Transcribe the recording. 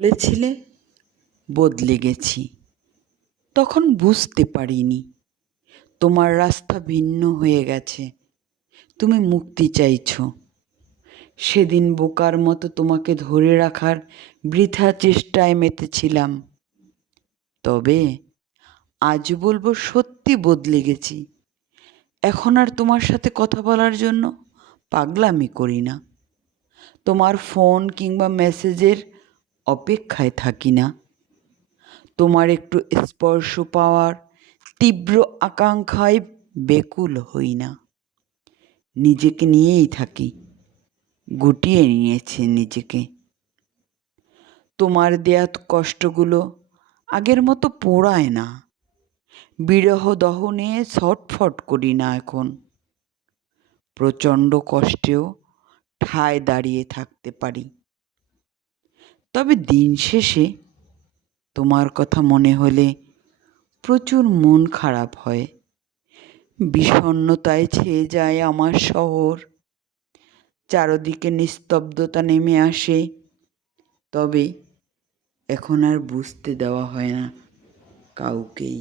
বলেছিলে বদলে গেছি, তখন বুঝতে পারিনি তোমার রাস্তা ভিন্ন হয়ে গেছে। তুমি মুক্তি চাইছো। সেদিন বোকার মতো তোমাকে ধরে রাখার বৃথা চেষ্টায় মেতেছিলাম। তবে আজ বলবো সত্যি বদলে গেছি। এখন আর তোমার সাথে কথা বলার জন্য পাগলামি করি না। তোমার ফোন কিংবা মেসেজের অপেক্ষায় থাকি না। তোমার একটু স্পর্শ পাওয়ার তীব্র আকাঙ্ক্ষায় বেকুল হই না। নিজেকে নিয়েই থাকি, গুটিয়ে নিয়েছি নিজেকে। তোমার দেয়া কষ্টগুলো আগের মতো পোড়ায় না। বিরহ দহনে ছটফট করি না এখন। প্রচণ্ড কষ্টেও ঠায় দাঁড়িয়ে থাকতে পারি। তবে দিন শেষে তোমার কথা মনে হলে প্রচুর মন খারাপ হয়। বিষণ্ণতায় ছেয়ে যায় আমার শহর। চারদিকে নিস্তব্ধতা নেমে আসে। তবে এখন আর বুঝতে দেওয়া হয় না কাউকেই।